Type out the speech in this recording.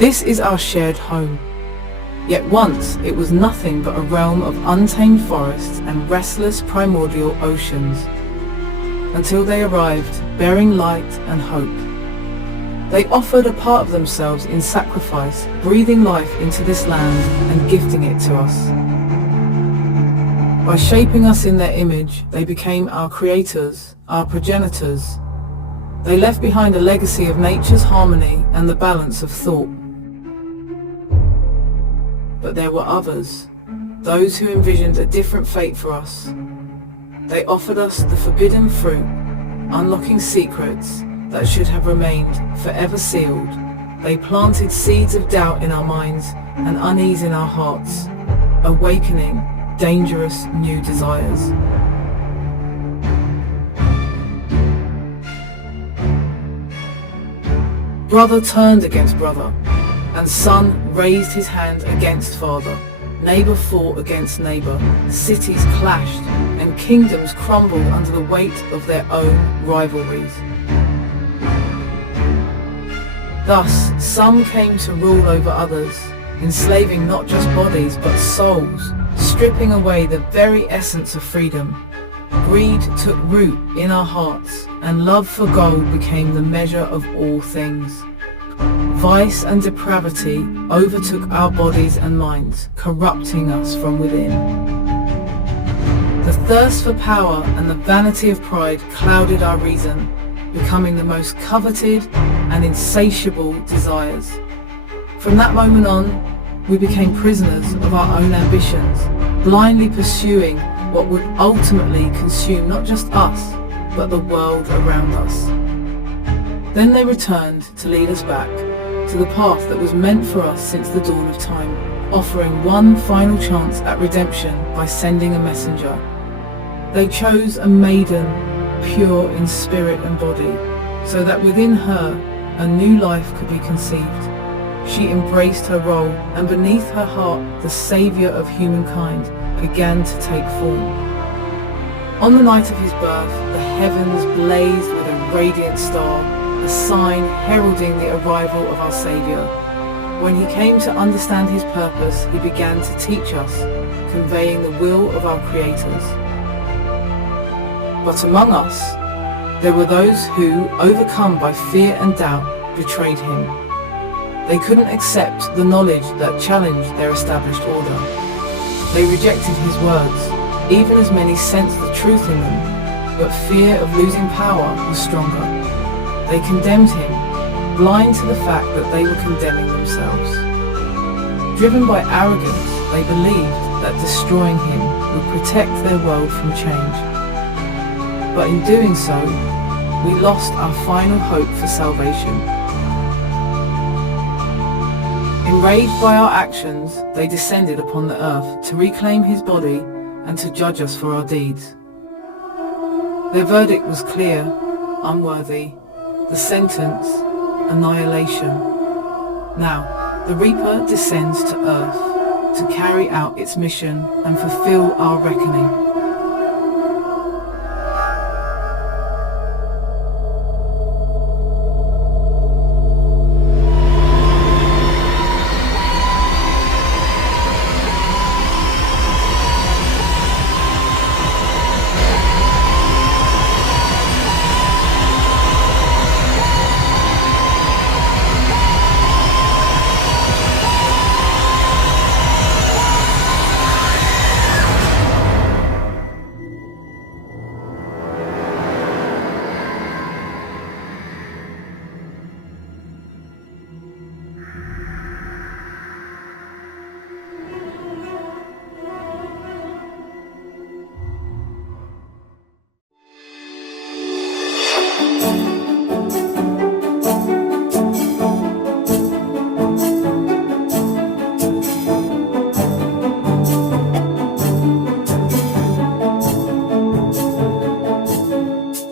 This is our shared home. Yet once it was nothing but a realm of untamed forests and restless primordial oceans, until they arrived bearing light and hope. They offered a part of themselves in sacrifice, breathing life into this land and gifting it to us. By shaping us in their image, they became our creators, our progenitors. They left behind a legacy of nature's harmony and the balance of thought. But there were others, those who envisioned a different fate for us. They offered us the forbidden fruit, unlocking secrets that should have remained forever sealed. They planted seeds of doubt in our minds and unease in our hearts, awakening dangerous new desires. Brother turned against brother, and son raised his hand against father. Neighbor fought against neighbor, cities clashed, and kingdoms crumbled under the weight of their own rivalries. Thus, some came to rule over others, enslaving not just bodies but souls, stripping away the very essence of freedom. Greed took root in our hearts, and love for gold became the measure of all things. Vice and depravity overtook our bodies and minds, corrupting us from within. The thirst for power and the vanity of pride clouded our reason, becoming the most coveted and insatiable desires. From that moment on, we became prisoners of our own ambitions, blindly pursuing what would ultimately consume not just us, but the world around us. Then they returned to lead us back to the path that was meant for us since the dawn of time, offering one final chance at redemption by sending a messenger. They chose a maiden, pure in spirit and body, so that within her a new life could be conceived. She embraced her role, and beneath her heart the saviour of humankind began to take form. On the night of his birth, the heavens blazed with a radiant star, a sign heralding the arrival of our Saviour. When he came to understand his purpose, he began to teach us, conveying the will of our creators. But among us, there were those who, overcome by fear and doubt, betrayed him. They couldn't accept the knowledge that challenged their established order. They rejected his words, even as many sensed the truth in them, but fear of losing power was stronger. They condemned him, blind to the fact that they were condemning themselves. Driven by arrogance, they believed that destroying him would protect their world from change. But in doing so, we lost our final hope for salvation. Enraged by our actions, they descended upon the earth to reclaim his body and to judge us for our deeds. Their verdict was clear, unworthy. The sentence, annihilation. Now, the Reaper descends to earth to carry out its mission and fulfill our reckoning.